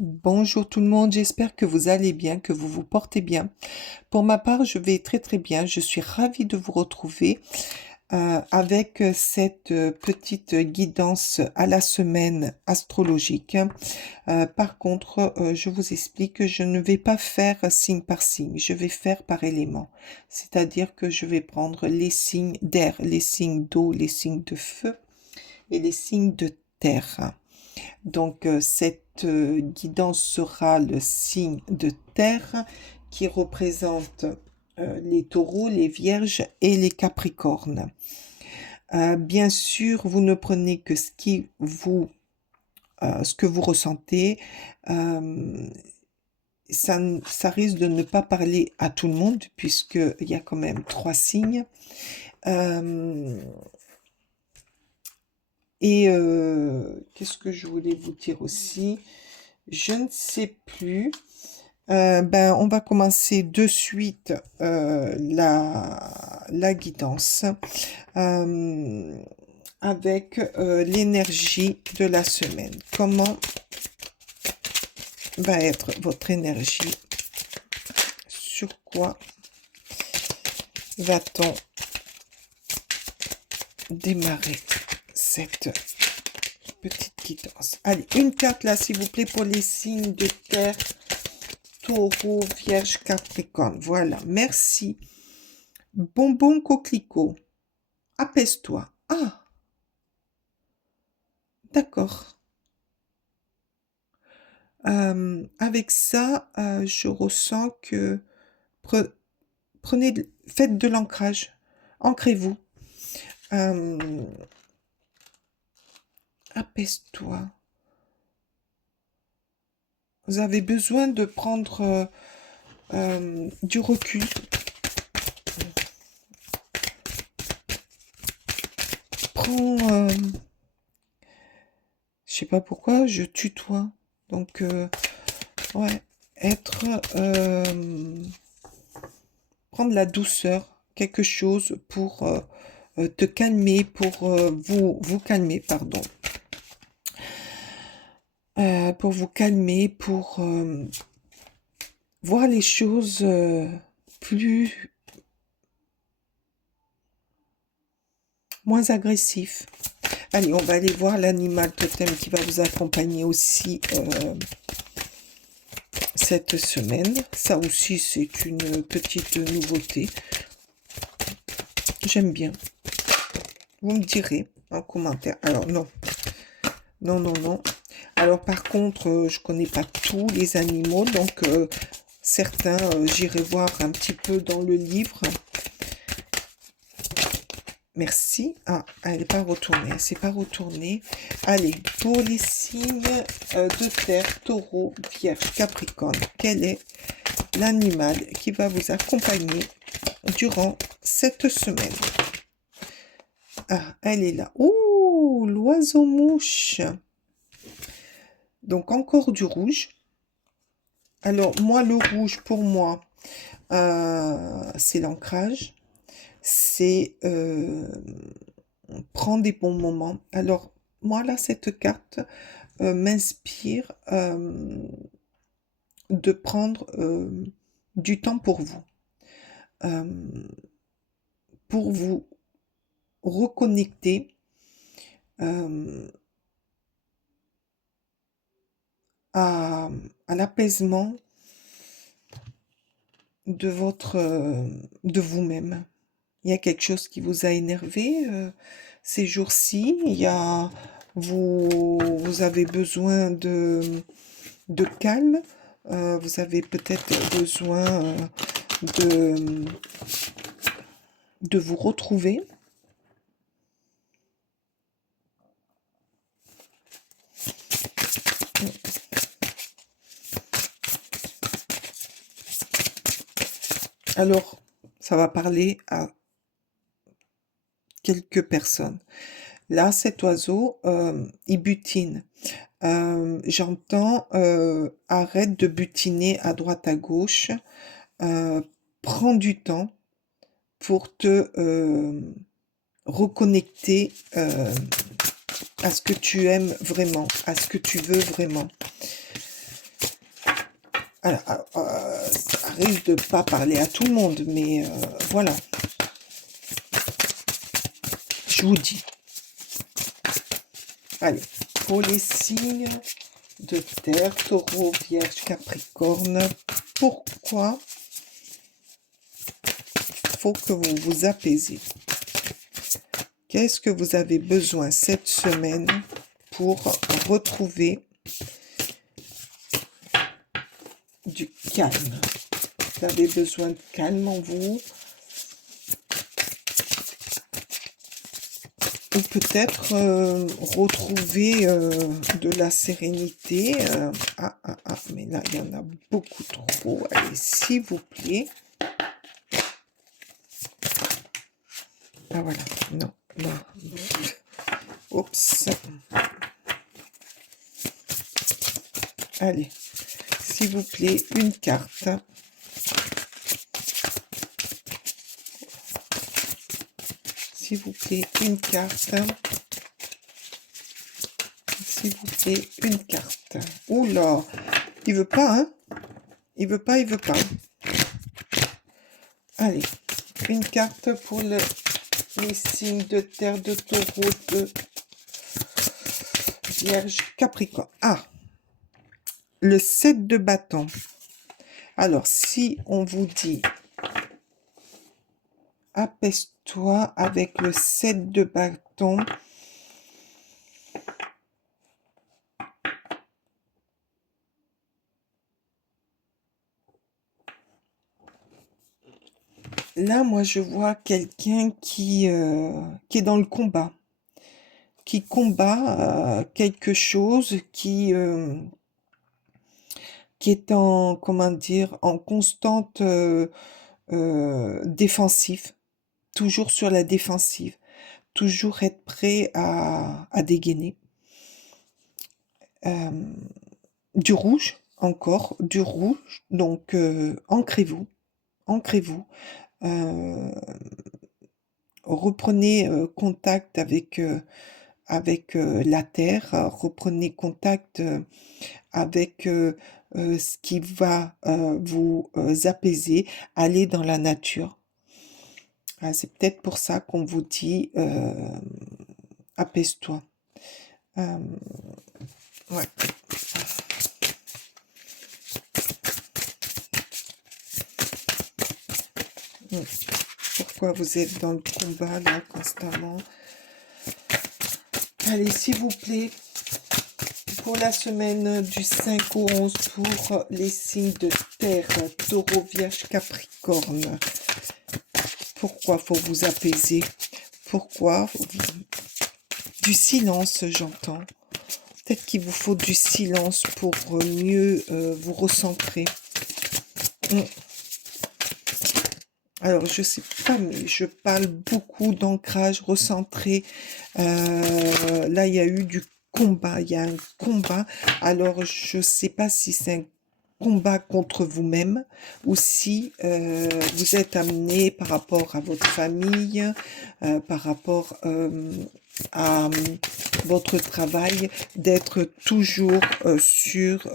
Bonjour tout le monde, j'espère que vous allez bien, que vous vous portez bien. Pour ma part, je vais très très bien. Je suis ravie de vous retrouver avec cette petite guidance à la semaine astrologique. Par contre, je vous explique que je ne vais pas faire signe par signe, je vais faire par élément. C'est-à-dire que je vais prendre les signes d'air, les signes d'eau, les signes de feu et les signes de terre. Donc, cette guidance sera le signe de terre qui représente les taureaux, les vierges et les capricornes. Bien sûr, vous ne prenez que ce que vous ressentez. Euh, ça risque de ne pas parler à tout le monde puisqu'il y a quand même trois signes. Euh, Qu'est-ce que je voulais vous dire aussi? Je ne sais plus. On va commencer de suite la guidance euh, avec l'énergie de la semaine. Comment va être votre énergie? Sur quoi va-t-on démarrer cette petite guidance? Allez, une carte là, s'il vous plaît, pour les signes de terre. Taureau, Vierge, Capricorne. Voilà, merci. Bonbon coquelicot. Apaise-toi. Ah, d'accord. Avec ça, je ressens que faites de l'ancrage. Ancrez-vous. Euh, Apaise-toi. Vous avez besoin de prendre du recul. Prends, je sais pas pourquoi, je tutoie. Donc, ouais, être, prendre la douceur, quelque chose pour te calmer, pour vous calmer, pardon. Pour vous calmer, pour voir les choses plus, moins agressif. Allez, on va aller voir l'animal totem qui va vous accompagner aussi cette semaine. Ça aussi, c'est une petite nouveauté. J'aime bien. Vous me direz en commentaire. Alors, non. Non, non, non. Alors, par contre, je connais pas tous les animaux. Donc, certains, j'irai voir un petit peu dans le livre. Merci. Ah, elle n'est pas retournée. Elle s'est pas retournée. Allez, pour les signes de terre, taureau, vierge, capricorne, quel est l'animal qui va vous accompagner durant cette semaine? Ah, elle est là. Ouh, l'oiseau-mouche. Donc, encore du rouge. Alors, moi, le rouge, pour moi, c'est l'ancrage. C'est prendre des bons moments. Alors, moi, là, cette carte m'inspire de prendre du temps euh, pour vous reconnecter euh, à, à l'apaisement de vous-même. Il y a quelque chose qui vous a énervé ces jours-ci. Vous avez besoin de calme. Vous avez peut-être besoin de, de vous retrouver. Alors, ça va parler à quelques personnes. Là, cet oiseau, il butine. J'entends arrête de butiner à droite à gauche. Prends du temps pour te reconnecter à ce que tu aimes vraiment, à ce que tu veux vraiment. Alors, ça risque de pas parler à tout le monde, mais voilà, je vous dis. Allez, pour les signes de terre, taureau, vierge, capricorne, pourquoi faut que vous vous apaisez? Qu'est-ce que vous avez besoin cette semaine pour retrouver du calme? Vous avez besoin de calme en vous, ou peut-être retrouver de la sérénité. Mais là, il y en a beaucoup trop. Allez, s'il vous plaît. Ah voilà, non, non. Oups. Allez, s'il vous plaît, une carte. S'il vous plaît, une carte. S'il vous plaît, une carte. Oula, il veut pas, hein? Il veut pas, il veut pas. Allez, une carte pour les signes de terre, de taureau, de vierge, capricorne. Ah, le 7 de bâton. Alors, si on vous dit apaise-toi avec le 7 de bâton, là, moi, je vois quelqu'un qui est dans le combat, qui combat quelque chose, qui est en, comment dire, en constante défensive, toujours sur la défensive, toujours être prêt à dégainer. Du rouge, encore, du rouge, donc ancrez-vous, ancrez-vous. Reprenez contact avec la terre, reprenez contact avec ce qui va vous apaiser, allez dans la nature. Ah, c'est peut-être pour ça qu'on vous dit apaise-toi. Ouais. Pourquoi vous êtes dans le combat là constamment? Allez, s'il vous plaît, pour la semaine du 5 au 11 pour les signes de terre, taureau, vierge, capricorne. Pourquoi faut vous apaiser? Pourquoi du silence, j'entends. Peut-être qu'il vous faut du silence pour mieux vous recentrer. Alors, je sais pas, mais je parle beaucoup d'ancrage, recentré. Là, il y a eu du combat, il y a un combat. Alors, je sais pas si c'est un combat contre vous-même ou si vous êtes amené par rapport à votre famille, par rapport à votre travail, d'être toujours sur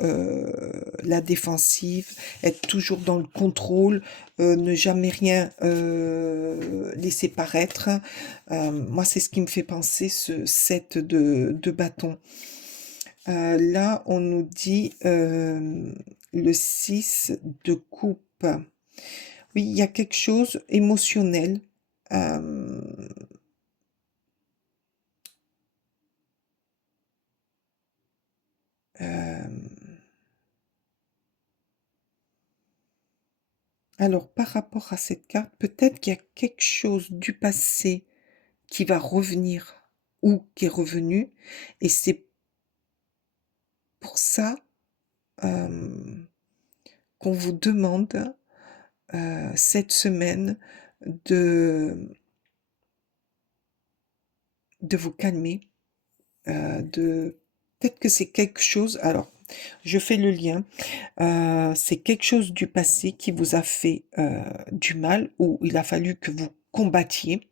la défensive, être toujours dans le contrôle, ne jamais rien laisser paraître. Moi, c'est ce qui me fait penser ce set de bâtons. Là, on nous dit le 6 de coupe. Oui, il y a quelque chose émotionnel. Euh, alors, par rapport à cette carte, peut-être qu'il y a quelque chose du passé qui va revenir ou qui est revenu. Et c'est pour ça qu'on vous demande cette semaine de, de vous calmer, de peut-être que c'est quelque chose. Alors, je fais le lien. C'est quelque chose du passé qui vous a fait du mal, ou il a fallu que vous combattiez.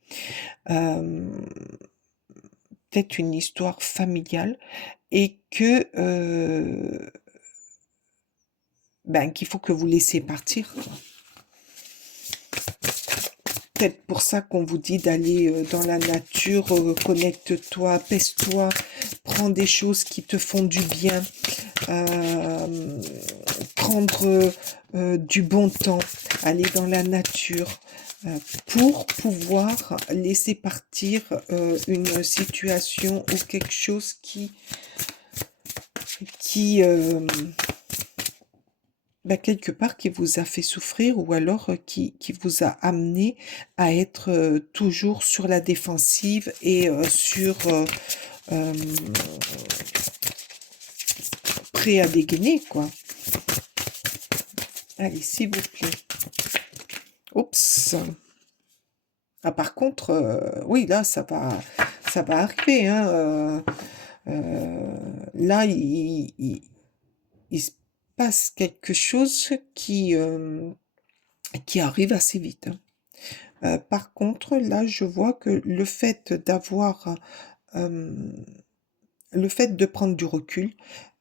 Peut-être une histoire familiale, et que ben, qu'il faut que vous laissiez partir, quoi. Peut-être pour ça qu'on vous dit d'aller dans la nature, connecte-toi, apaise-toi, prends des choses qui te font du bien, euh, prendre du bon temps, aller dans la nature, pour pouvoir laisser partir une situation ou quelque chose qui bah, quelque part qui vous a fait souffrir ou alors qui vous a amené à être toujours sur la défensive et euh, prêt à dégainer, quoi. Allez, s'il vous plaît. Oups. Ah, par contre, oui, là, ça va arriver, hein. Là, il se passe quelque chose qui arrive assez vite, hein. Par contre, là, je vois que euh, le fait de prendre du recul,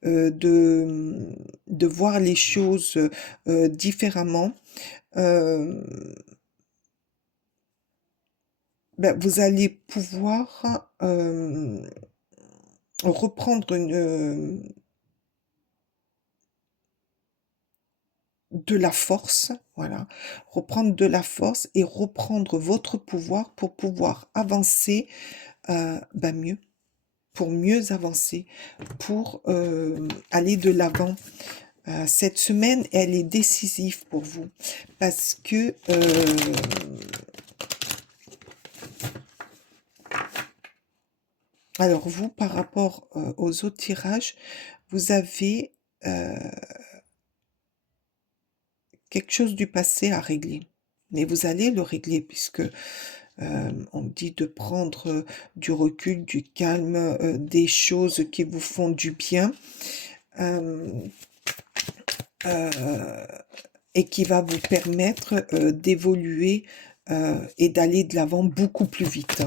de voir les choses différemment, euh, ben, vous allez pouvoir reprendre de la force, voilà, reprendre de la force et reprendre votre pouvoir pour pouvoir avancer ben mieux, pour mieux avancer, pour aller de l'avant. Cette semaine, elle est décisive pour vous parce que alors vous, par rapport aux autres tirages, vous avez quelque chose du passé à régler. Mais vous allez le régler puisque on dit de prendre du recul, du calme, des choses qui vous font du bien euh, euh, et qui va vous permettre d'évoluer et d'aller de l'avant beaucoup plus vite.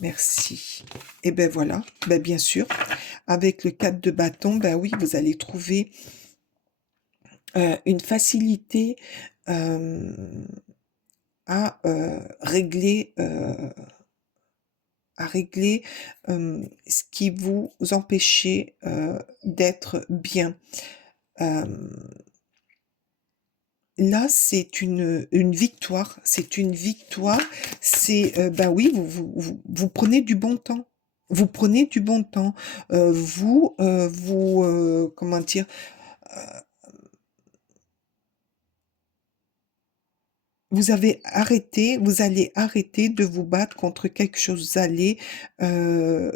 Merci. Et ben voilà, ben bien sûr, avec le 4 de bâton, ben oui, vous allez trouver une facilité euh, à régler ce qui vous empêchait d'être bien. Euh, Là, c'est une victoire. C'est une victoire. C'est, ben oui, vous prenez du bon temps. Vous prenez du bon temps. Comment dire, vous allez arrêter de vous battre contre quelque chose. Vous allez euh,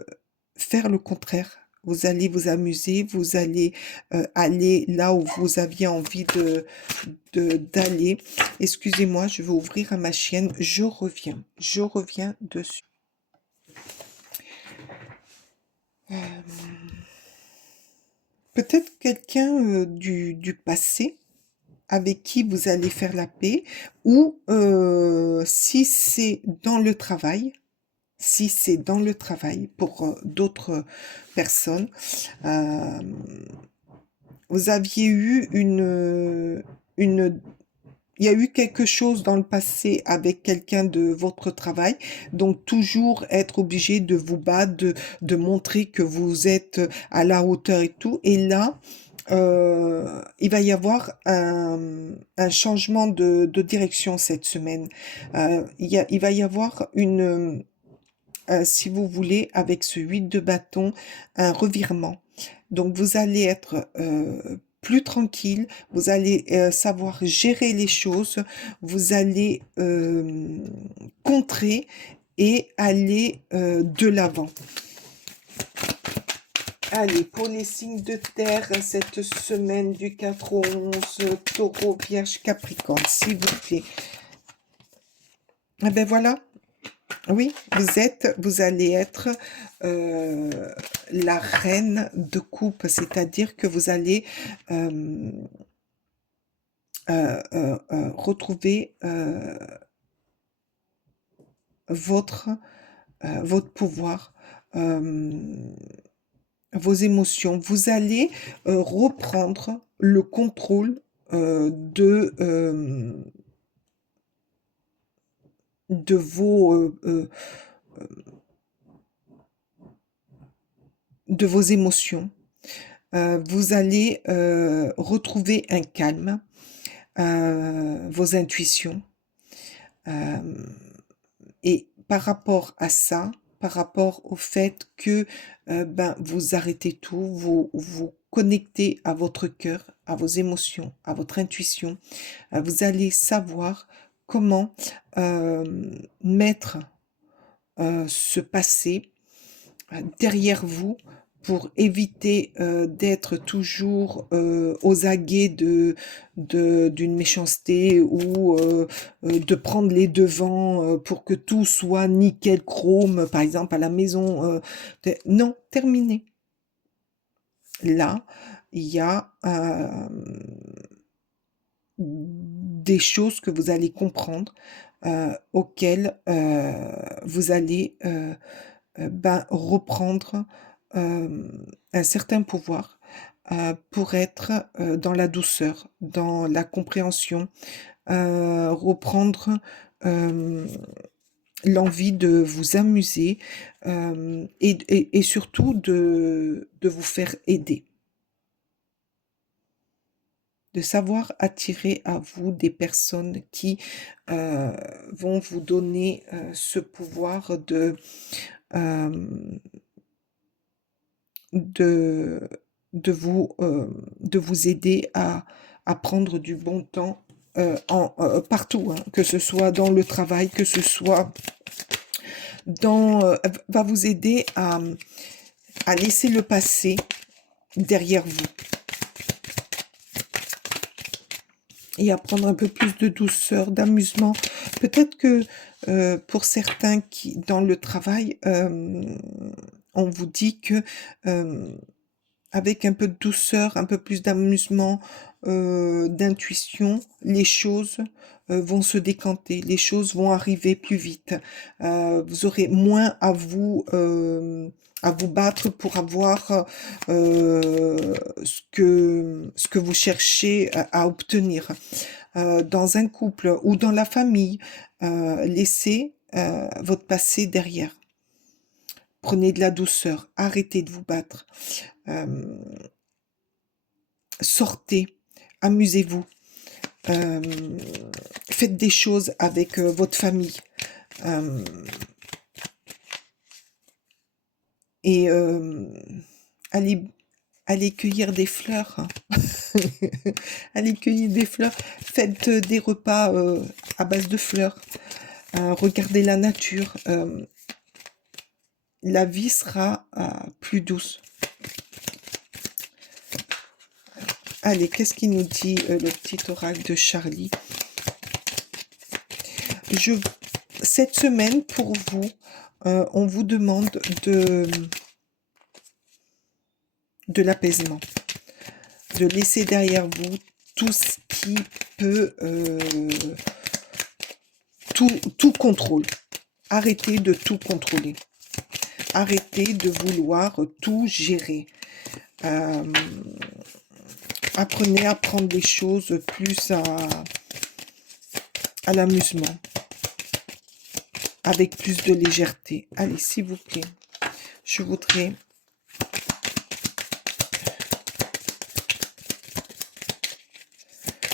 faire le contraire. Vous allez vous amuser, vous allez aller là où vous aviez envie d'aller. Excusez-moi, je vais ouvrir à ma chienne. Je reviens dessus. Peut-être quelqu'un du passé avec qui vous allez faire la paix, ou si c'est dans le travail, si c'est dans le travail pour d'autres personnes, euh, vous aviez eu une, il y a eu quelque chose dans le passé avec quelqu'un de votre travail, donc toujours être obligé de vous battre, de montrer que vous êtes à la hauteur et tout. Et là, il va y avoir un changement de direction cette semaine. Il va y avoir si vous voulez, avec ce 8 de bâton, un revirement. Donc vous allez être plus tranquille, vous allez savoir gérer les choses, vous allez contrer et aller de l'avant. Allez, pour les signes de terre, cette semaine du 4 au 11, Taureau, Vierge, Capricorne, s'il vous plaît. Eh ben voilà, oui, vous allez être la reine de coupe, c'est-à-dire que vous allez euh, retrouver votre, votre pouvoir, euh, vos émotions. Vous allez reprendre le contrôle de vos émotions. Vous allez retrouver un calme, vos intuitions. euh, et par rapport à ça, par rapport au fait que ben, vous arrêtez tout, vous connectez à votre cœur, à vos émotions, à votre intuition, vous allez savoir comment euh, mettre ce passé derrière vous pour éviter d'être toujours aux aguets d'une méchanceté ou de prendre les devants pour que tout soit nickel chrome, par exemple à la maison. Non, terminé. Là, il y a des choses que vous allez comprendre, auxquelles vous allez ben, reprendre un certain pouvoir pour être dans la douceur, dans la compréhension, reprendre euh, l'envie de vous amuser et surtout de vous faire aider, de savoir attirer à vous des personnes qui euh, vont vous donner ce pouvoir euh, de, de vous aider à prendre du bon temps partout, hein, que ce soit dans le travail, que ce soit va vous aider à laisser le passé derrière vous et à prendre un peu plus de douceur, d'amusement. Peut-être que pour certains qui, dans le travail, on vous dit que avec un peu de douceur, un peu plus d'amusement, d'intuition, les choses vont se décanter, les choses vont arriver plus vite. Vous aurez moins à vous battre pour avoir ce que vous cherchez à obtenir. Dans un couple ou dans la famille, laissez votre passé derrière. Prenez de la douceur, arrêtez de vous battre. Euh, Sortez, amusez-vous, euh, faites des choses avec votre famille euh, et allez, allez cueillir des fleurs. Allez cueillir des fleurs, faites des repas à base de fleurs, regardez la nature. La vie sera plus douce. Allez, qu'est-ce qu'il nous dit le petit oracle de Charlie? Cette semaine, pour vous, on vous demande de l'apaisement, de laisser derrière vous tout ce qui peut, tout contrôle. Arrêtez de tout contrôler. Arrêtez de vouloir tout gérer. Apprenez à prendre les choses plus à l'amusement, avec plus de légèreté. Allez, s'il vous plaît, je voudrais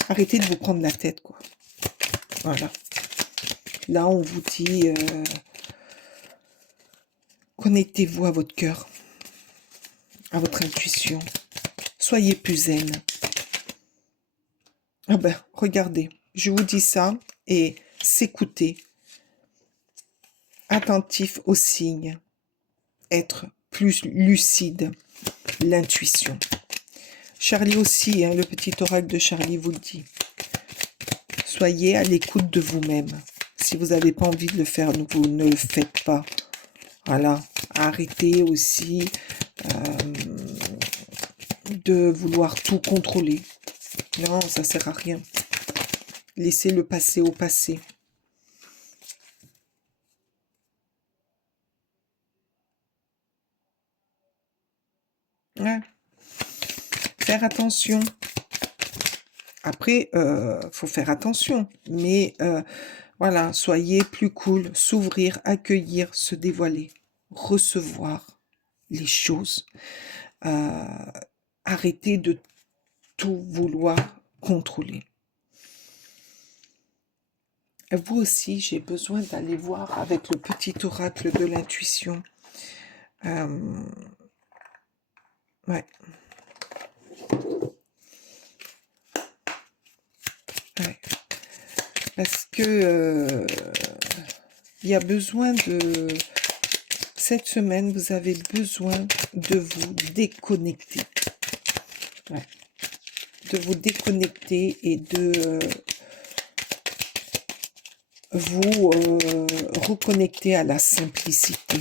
arrêter de vous prendre la tête, quoi. Voilà. Là, on vous dit, connectez-vous à votre cœur, à votre intuition. Soyez plus zen. Ah ben, regardez, je vous dis ça et s'écouter, attentif aux signes, être plus lucide, l'intuition. Charlie aussi, hein, le petit oracle de Charlie vous le dit. Soyez à l'écoute de vous-même. Si vous n'avez pas envie de le faire, vous ne le faites pas. Voilà. Arrêtez aussi de vouloir tout contrôler. Non, ça sert à rien. Laissez le passé au passé. Ouais. Faire attention Après, faut faire attention, mais voilà, soyez plus cool, s'ouvrir, accueillir, se dévoiler, recevoir les choses, heu, arrêter de tout vouloir contrôler. Vous aussi, j'ai besoin d'aller voir avec le petit oracle de l'intuition. Hem, ouais, ouais, parce que, il y a besoin de cette semaine, vous avez besoin de vous déconnecter. Ouais, de vous déconnecter et de, vous, reconnecter à la simplicité.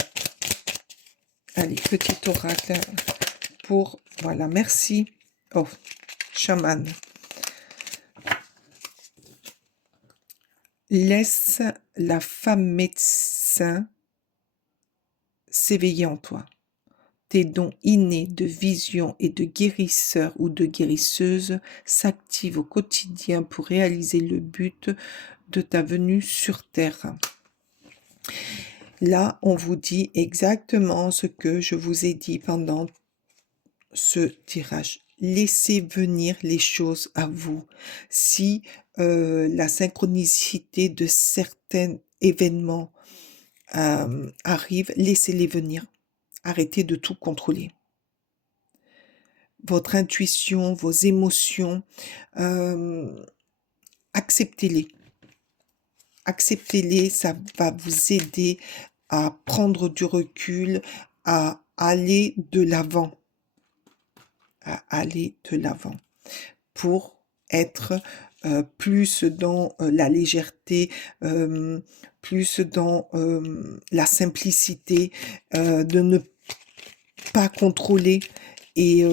Allez, petit oracle pour... Voilà, merci. Oh, chaman. Laisse la femme médecin s'éveiller en toi. Tes dons innés de vision et de guérisseur ou de guérisseuse s'activent au quotidien pour réaliser le but de ta venue sur Terre. Là, on vous dit exactement ce que je vous ai dit pendant ce tirage. Laissez venir les choses à vous. Si la synchronicité de certains événements arrive, laissez-les venir. Arrêtez de tout contrôler. Votre intuition, vos émotions, acceptez-les. Acceptez-les, ça va vous aider à prendre du recul, à aller de l'avant. À aller de l'avant pour être plus dans la légèreté, plus dans la simplicité, de ne pas contrôler. Et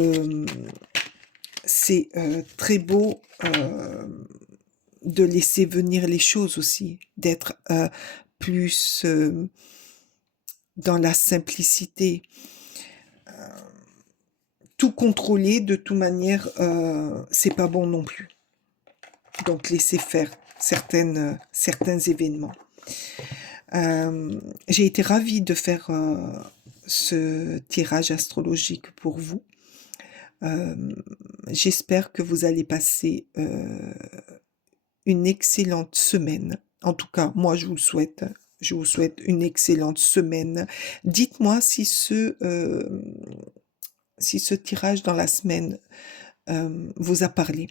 c'est très beau de laisser venir les choses aussi, d'être plus dans la simplicité. Tout contrôler, de toute manière, c'est pas bon non plus. Donc laissez faire certains événements. J'ai été ravie de faire ce tirage astrologique pour vous. J'espère que vous allez passer une excellente semaine. En tout cas, moi je vous le souhaite. Je vous souhaite une excellente semaine. Dites-moi si ce tirage dans la semaine vous a parlé,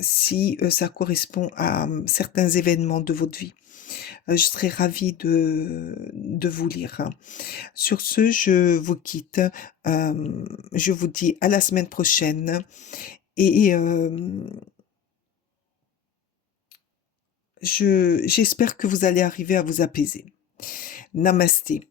si ça correspond à certains événements de votre vie. Je serai ravie de vous lire. Sur ce, je vous quitte. Je vous dis à la semaine prochaine et j'espère que vous allez arriver à vous apaiser. Namasté.